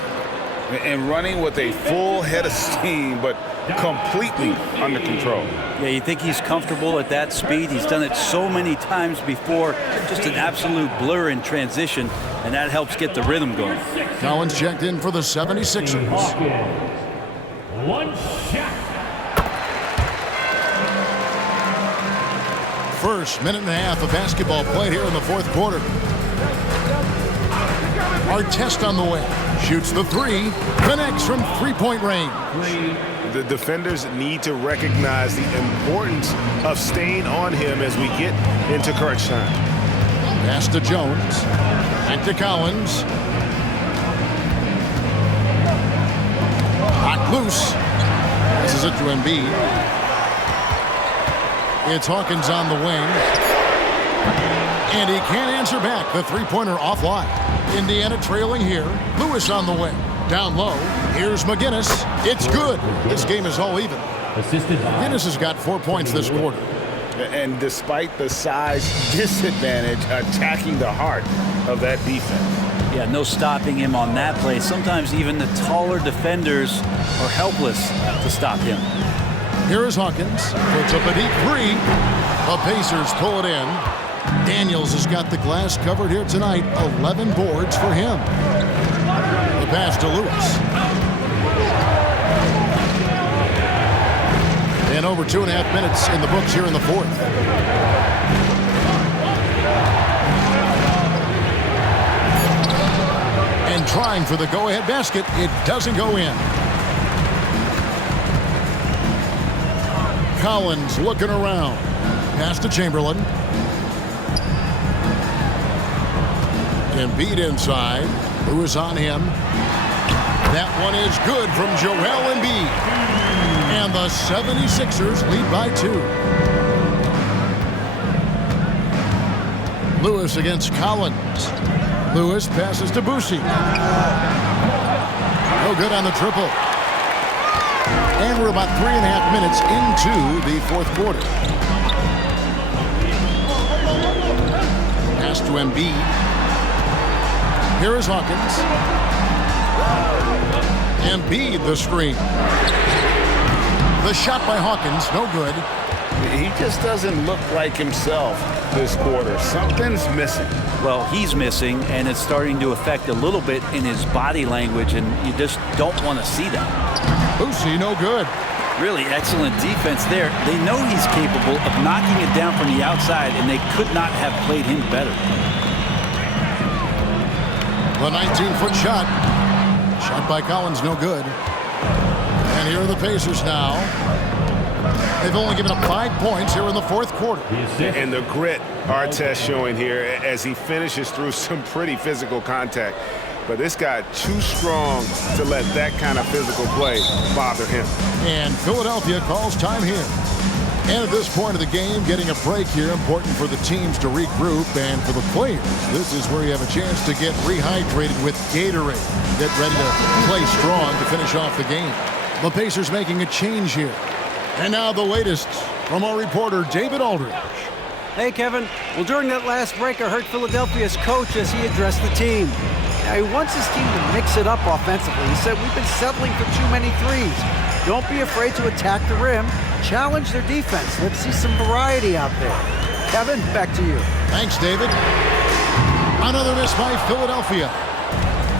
and running with a full head of steam, but completely under control. Yeah, you think he's comfortable at that speed. He's done it so many times before. Just an absolute blur in transition, and that helps get the rhythm going. Collins checked in for the 76ers. One shot. First minute and a half of basketball played here in the fourth quarter. Artest on the way. Shoots the three. Connects from three-point range. The defenders need to recognize the importance of staying on him as we get into crunch time. Pass to Jones. Back to Collins. Hot loose. Passes it to Embiid. It's Hawkins on the wing. And he can't answer back. The three-pointer offline. Indiana trailing here. Lewis on the wing. Down low. Here's McGinnis. It's good. This game is all even. McGinnis has got 4 points this quarter. And despite the size disadvantage, attacking the heart of that defense. Yeah, no stopping him on that play. Sometimes even the taller defenders are helpless to stop him. Here is Hawkins. Puts up a deep three. The Pacers pull it in. Daniels has got the glass covered here tonight. 11 boards for him. The pass to Lewis. And over 2.5 minutes in the books here in the fourth. And trying for the go-ahead basket. It doesn't go in. Collins looking around. Pass to Chamberlain. Embiid inside. Lewis on him. That one is good from Joel Embiid. And the 76ers lead by 2. Lewis against Collins. Lewis passes to Boucher. No good on the triple. And we're about 3.5 minutes into the fourth quarter. Pass to Embiid. Here is Hawkins. Embiid the screen. The shot by Hawkins, no good. He just doesn't look like himself this quarter. Something's missing. Well, he's missing, and it's starting to affect a little bit in his body language, and you just don't want to see that. Boucher, no good. Really excellent defense there. They know he's capable of knocking it down from the outside, and they could not have played him better. The 19-foot shot. Shot by Collins, no good. And here are the Pacers now. They've only given up 5 points here in the fourth quarter. And the grit Artest showing here as he finishes through some pretty physical contact. But this guy too strong to let that kind of physical play bother him. And Philadelphia calls time here. And at this point of the game, getting a break here, important for the teams to regroup, and for the players, this is where you have a chance to get rehydrated with Gatorade. Get ready to play strong to finish off the game. The Pacers making a change here. And now the latest from our reporter, David Aldridge. Hey, Kevin. Well, during that last break, I heard Philadelphia's coach as he addressed the team. Now, he wants his team to mix it up offensively. He said, we've been settling for too many threes. Don't be afraid to attack the rim. Challenge their defense. Let's see some variety out there. Kevin, back to you. Thanks, David. Another miss by Philadelphia.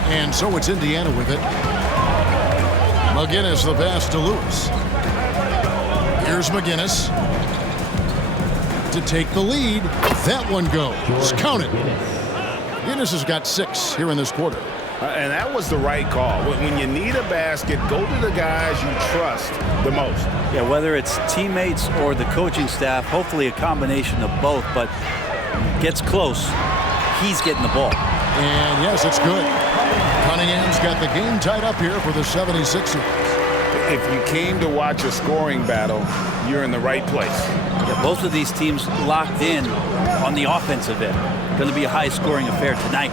And so it's Indiana with it. McGinnis the pass to Lewis. Here's McGinnis to take the lead. That one goes. Count it. McGinnis has got 6 here in this quarter. And that was the right call. When you need a basket, go to the guys you trust the most. Yeah, whether it's teammates or the coaching staff, hopefully a combination of both, but gets close, he's getting the ball. And yes, it's good. Cunningham's got the game tied up here for the 76ers. If you came to watch a scoring battle, you're in the right place. Yeah, both of these teams locked in on the offensive end. Going to be a high-scoring affair tonight.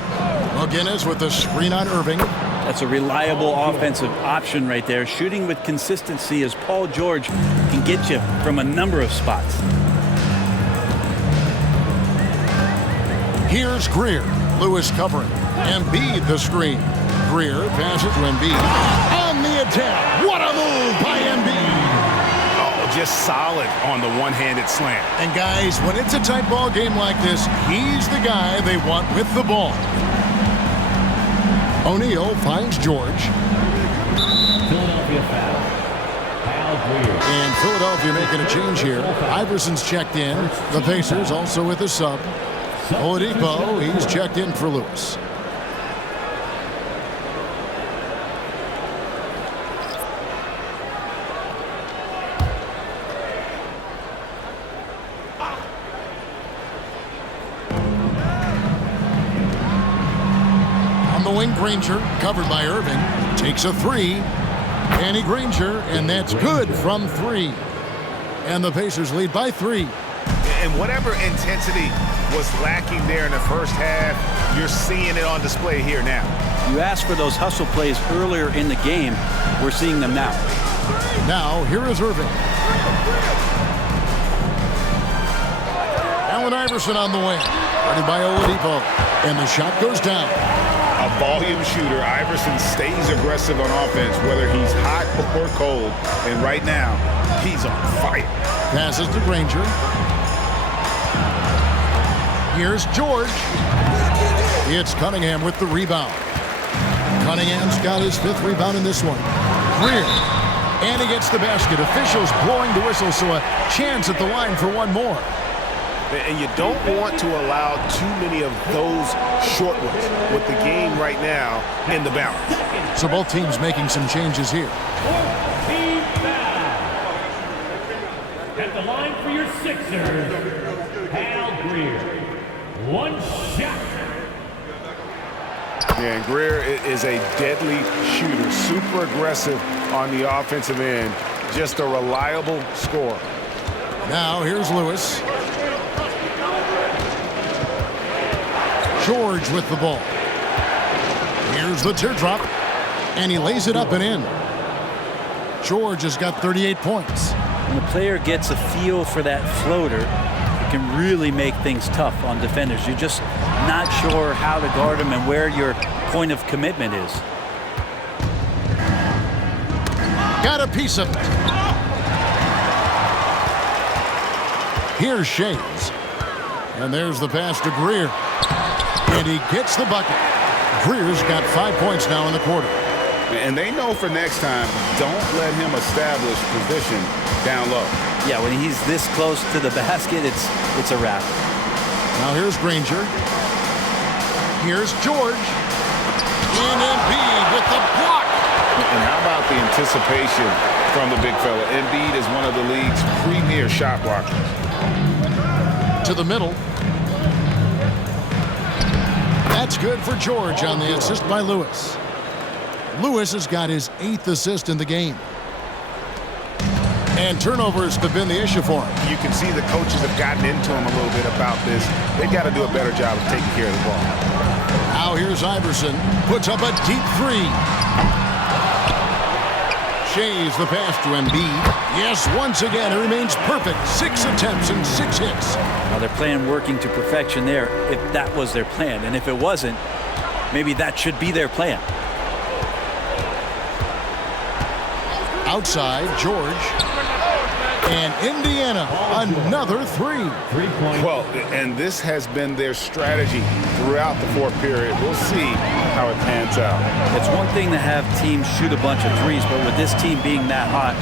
McGinnis with the screen on Irving. That's a reliable offensive option right there. Shooting with consistency as Paul George can get you from a number of spots. Here's Greer. Lewis covering. Embiid the screen. Greer passes to Embiid. On the attack. What a move by Embiid. Oh, just solid on the one-handed slam. And guys, when it's a tight ball game like this, he's the guy they want with the ball. O'Neal finds George. Philadelphia foul. And Philadelphia making a change here. Iverson's checked in. The Pacers also with a sub. Oladipo, he's checked in for Lewis. On the wing, Granger, covered by Irving, takes a three. Danny Granger, and that's good from three. And the Pacers lead by 3. And whatever intensity was lacking there in the first half, you're seeing it on display here now. You asked for those hustle plays earlier in the game. We're seeing them now. Now, here is Irving. Allen Iverson on the wing. Guarded by Oladipo. And the shot goes down. A volume shooter, Iverson stays aggressive on offense, whether he's hot or cold. And right now, he's on fire. Passes to Granger. Here's George. It's Cunningham with the rebound. Cunningham's got his 5th rebound in this one. Greer. And he gets the basket. Officials blowing the whistle, so a chance at the line for one more. And you don't want to allow too many of those short ones with the game right now in the balance. So both teams making some changes here. Team foul. At the line for your Sixers, Hal Greer. One shot. Yeah, and Greer is a deadly shooter, super aggressive on the offensive end, just a reliable scorer. Now here's Lewis. George with the ball. Here's the teardrop. And he lays it up and in. George has got 38 points. When a player gets a feel for that floater, it can really make things tough on defenders. You're just not sure how to guard him and where your point of commitment is. Got a piece of it. Here's Shays. And there's the pass to Greer. And he gets the bucket. Greer's got 5 points now in the quarter. And they know for next time, don't let him establish position down low. Yeah, when he's this close to the basket, it's a wrap. Now here's Granger. Here's George. And Embiid with the block. And how about the anticipation from the big fella? Embiid is one of the league's premier shot blockers. To the middle. That's good for George on the assist by Lewis. Lewis has got his 8th assist in the game. And turnovers have been the issue for him. You can see the coaches have gotten into him a little bit about this. They've got to do a better job of taking care of the ball. Now here's Iverson. Puts up a deep 3. Shays the pass to Embiid. Yes, once again, it remains perfect. 6 attempts and 6 hits. Now they're playing working to perfection there, if that was their plan. And if it wasn't, maybe that should be their plan. Outside, George. And Indiana, another 3. 3-point. Well, and this has been their strategy throughout the fourth period. We'll see how it pans out. It's one thing to have teams shoot a bunch of threes, but with this team being that hot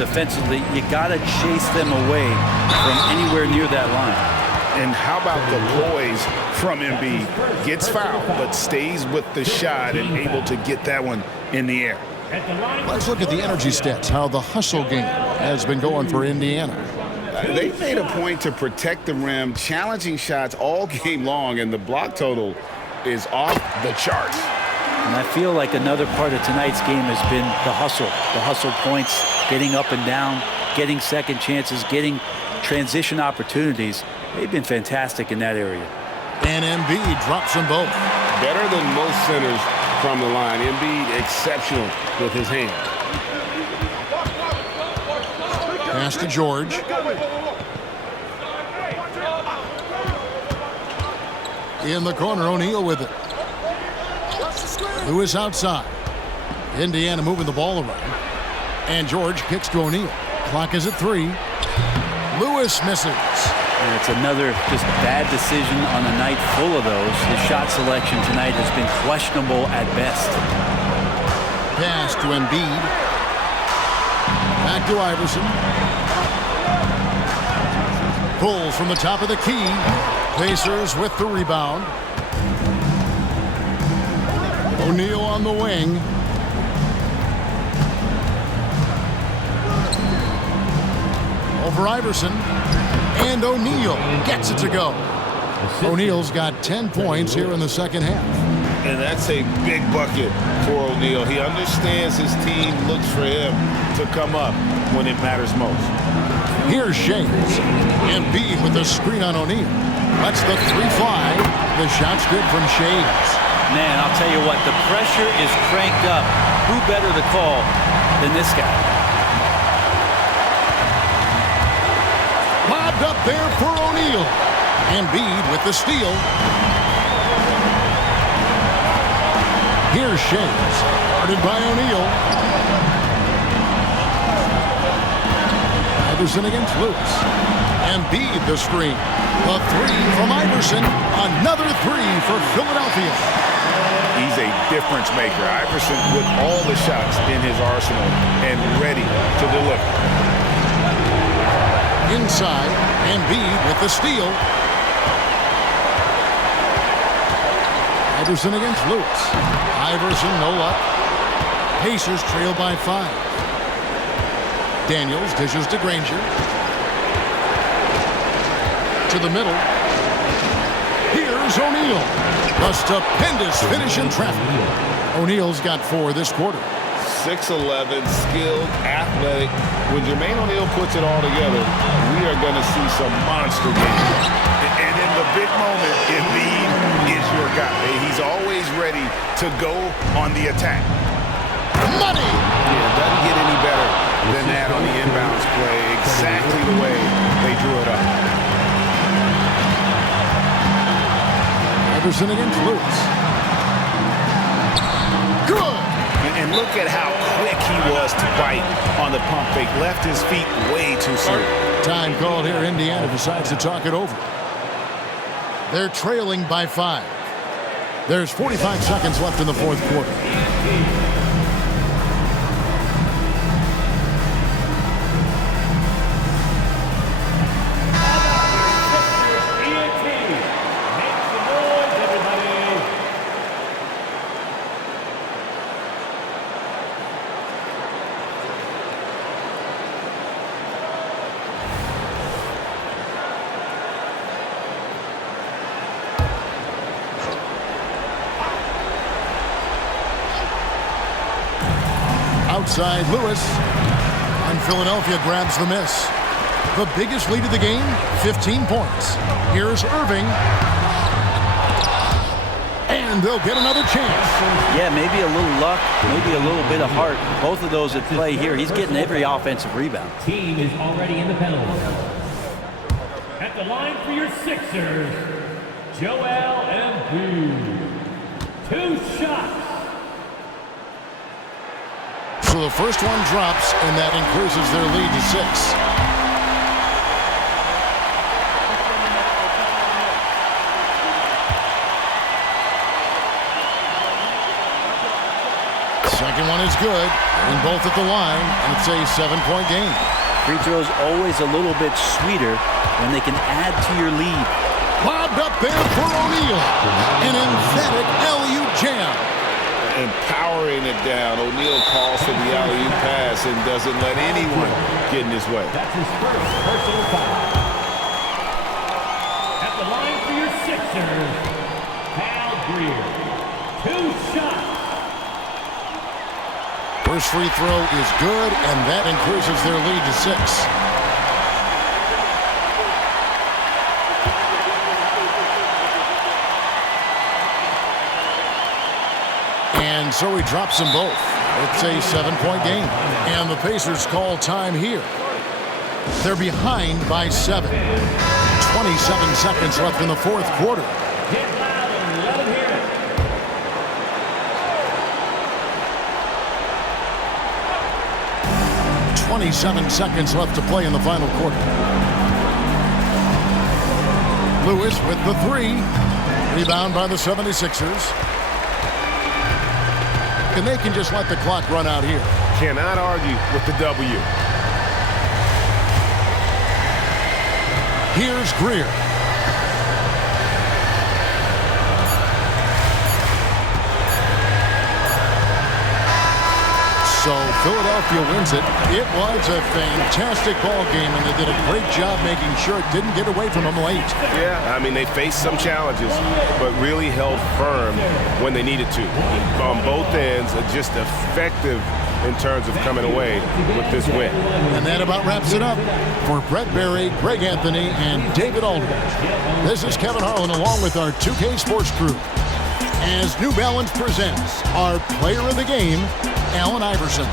defensively, you got to chase them away from anywhere near that line. And how about the poise from Embiid? Gets fouled, but stays with the shot and able to get that one in the air. Let's look at the energy stats, how the hustle game has been going for Indiana. They made a point to protect the rim, challenging shots all game long, and the block total is off the charts. And I feel like another part of tonight's game has been the hustle points, getting up and down, getting second chances, getting transition opportunities. They've been fantastic in that area. And Embiid drops them both. Better than most centers from the line. Embiid exceptional with his hand. Pass to George. In the corner, O'Neal with it. Lewis outside. Indiana moving the ball around. And George kicks to O'Neal. Clock is at 3. Lewis misses. And it's another just bad decision on a night full of those. His shot selection tonight has been questionable at best. Pass to Embiid. Back to Iverson. Pulls from the top of the key. Pacers with the rebound. O'Neal on the wing. Over Iverson. And O'Neal gets it to go. O'Neal's got 10 points here in the second half. And that's a big bucket for O'Neal. He understands his team looks for him to come up when it matters most. Here's Shades. Embiid with the screen on O'Neal. That's the 3 fly. The shot's good from Shades. Man, I'll tell you what, the pressure is cranked up. Who better to call than this guy? Lobbed up there for O'Neal. Embiid with the steal. Here's Shades. Guarded by O'Neal. Iverson against Lewis. Embiid the screen. The 3 from Iverson. Another 3 for Philadelphia. He's a difference maker. Iverson with all the shots in his arsenal and ready to deliver. Inside, Embiid with the steal. Iverson against Lewis. Iverson, no luck. Pacers trail by 5. Daniels dishes to Granger. To the middle. Here's O'Neal. A stupendous finish in traffic. O'Neal's got 4 this quarter. 6'11", skilled, athletic. When Jermaine O'Neal puts it all together, we are going to see some monster games. And in the big moment, Embiid is your guy. He's always ready to go on the attack. Money! Yeah, it doesn't get any better than that on the inbounds play. Exactly the way they drew it up. Iverson against Lewis. Good! And look at how quick he was to bite on the pump fake. Left his feet way too soon. Time called here. Indiana decides to talk it over. They're trailing by 5. There's 45 seconds left in the fourth quarter. Outside Lewis, and Philadelphia grabs the miss. The biggest lead of the game, 15 points. Here's Irving. And they'll get another chance. Yeah, maybe a little luck, maybe a little bit of heart. Both of those at play here. He's getting every offensive rebound. Team is already in the penalty. At the line for your Sixers, Joel Embiid. 2 shots. So the first one drops, and that increases their lead to 6. Second one is good, and both at the line, and it's a 7-point game. Free throws always a little bit sweeter when they can add to your lead. Lobbed up there for O'Neal. An emphatic alley-oop jam. And powering it down. O'Neal calls for the alley-oop pass and doesn't let anyone get in his way. That's his first personal foul. At the line for your Sixers, Hal Greer. 2 shots. First free throw is good, and that increases their lead to 6. And so he drops them both. It's a 7-point game. And the Pacers call time here. They're behind by 7. 27 seconds left in the fourth quarter. Get loud and let him hear it. 27 seconds left to play in the final quarter. Lewis with the three. Rebound by the 76ers. And they can just let the clock run out here. Cannot argue with the W. Here's Greer. So Philadelphia wins it. It was a fantastic ball game, and they did a great job making sure it didn't get away from them late. Yeah, I mean, they faced some challenges, but really held firm when they needed to. On both ends, just effective in terms of coming away with this win. And that about wraps it up. For Brett Berry, Greg Anthony, and David Aldridge, this is Kevin Harlan along with our 2K Sports crew as New Balance presents our player of the game, Allen Iverson.